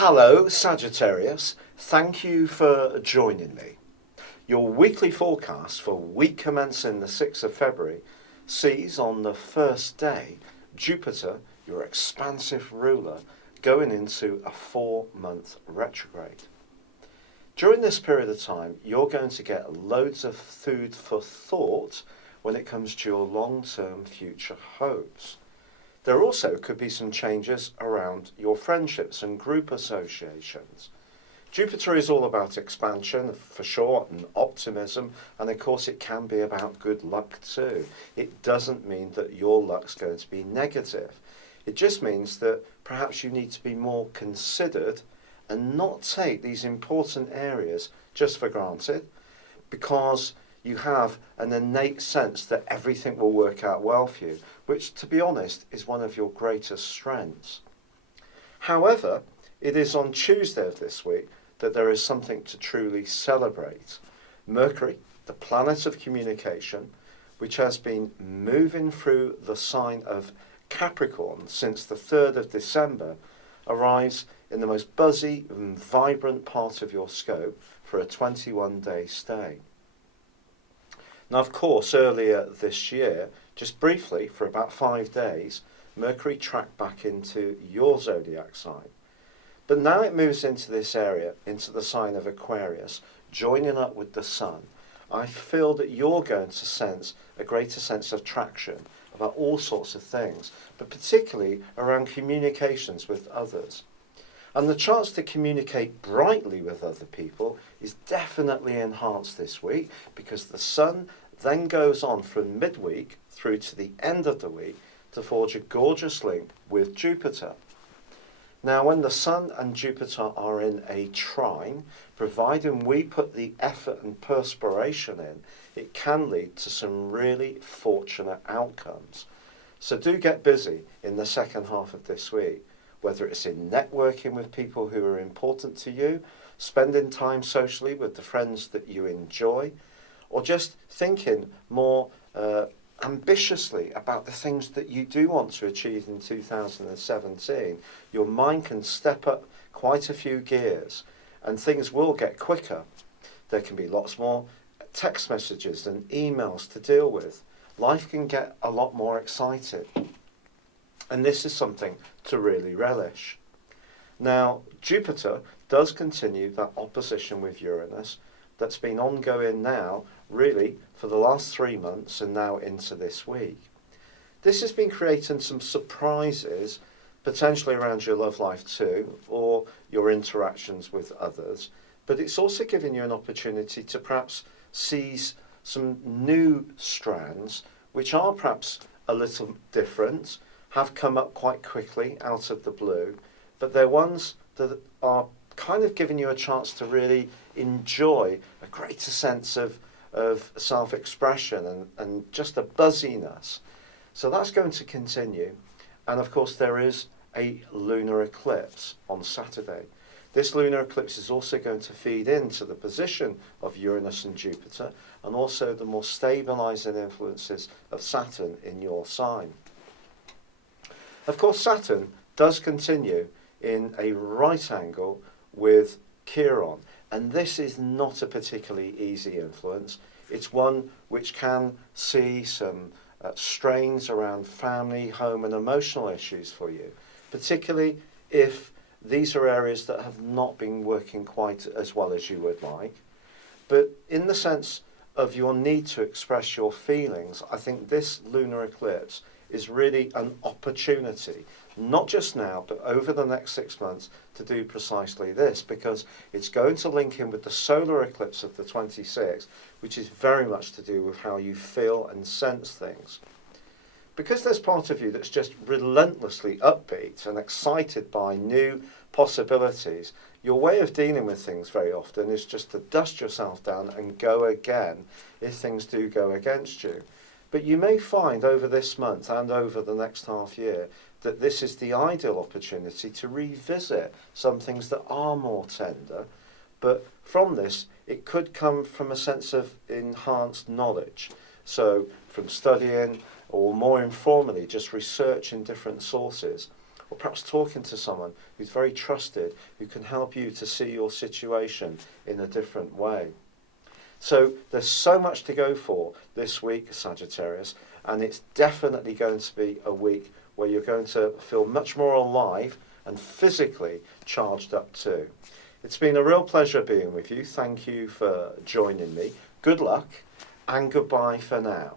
Hello, Sagittarius. Thank you for joining me. Your weekly forecast for week commencing the 6th of February sees on the first day Jupiter, your expansive ruler, going into a 4-month retrograde. During this period of time, you're going to get loads of food for thought when it comes to your long-term future hopes. There also could be some changes around your friendships and group associations. Jupiter is all about expansion, for sure, and optimism, and of course it can be about good luck too. It doesn't mean that your luck's going to be negative. It just means that perhaps you need to be more considered and not take these important areas just for granted, because you have an innate sense that everything will work out well for you, which, to be honest, is one of your greatest strengths. However, it is on Tuesday of this week that there is something to truly celebrate. Mercury, the planet of communication, which has been moving through the sign of Capricorn since the 3rd of December, arrives in the most buzzy and vibrant part of your scope for a 21-day stay. Now, of course, earlier this year, just briefly, for about 5 days, Mercury tracked back into your zodiac sign. But now it moves into this area, into the sign of Aquarius, joining up with the Sun. I feel that you're going to sense a greater sense of traction about all sorts of things, but particularly around communications with others. And the chance to communicate brightly with other people is definitely enhanced this week, because the Sun then goes on from midweek through to the end of the week to forge a gorgeous link with Jupiter. Now, when the Sun and Jupiter are in a trine, providing we put the effort and perspiration in, it can lead to some really fortunate outcomes. So do get busy in the second half of this week, whether it's in networking with people who are important to you, spending time socially with the friends that you enjoy, or just thinking more ambitiously about the things that you do want to achieve in 2017. Your mind can step up quite a few gears and things will get quicker. There can be lots more text messages and emails to deal with. Life can get a lot more exciting. And this is something to really relish. Now, Jupiter does continue that opposition with Uranus that's been ongoing now, really, for the last 3 months and now into this week. This has been creating some surprises, potentially around your love life too, or your interactions with others, but it's also giving you an opportunity to perhaps seize some new strands, which are perhaps a little different, have come up quite quickly out of the blue, but they're ones that are kind of giving you a chance to really enjoy a greater sense of self-expression and just a buzziness. So that's going to continue. And of course there is a lunar eclipse on Saturday. This lunar eclipse is also going to feed into the position of Uranus and Jupiter, and also the more stabilizing influences of Saturn in your sign. Of course, Saturn does continue in a right angle with Chiron, and this is not a particularly easy influence. It's one which can see some strains around family, home and emotional issues for you, particularly if these are areas that have not been working quite as well as you would like. But in the sense of your need to express your feelings, I think this lunar eclipse is really an opportunity, not just now, but over the next 6 months, to do precisely this, because it's going to link in with the solar eclipse of the 26th, which is very much to do with how you feel and sense things. Because there's part of you that's just relentlessly upbeat and excited by new possibilities, your way of dealing with things very often is just to dust yourself down and go again if things do go against you. But you may find over this month and over the next half year that this is the ideal opportunity to revisit some things that are more tender. But from this, it could come from a sense of enhanced knowledge. So from studying, or more informally, just researching different sources, or perhaps talking to someone who's very trusted, who can help you to see your situation in a different way. So there's so much to go for this week, Sagittarius, and it's definitely going to be a week where you're going to feel much more alive and physically charged up too. It's been a real pleasure being with you. Thank you for joining me. Good luck and goodbye for now.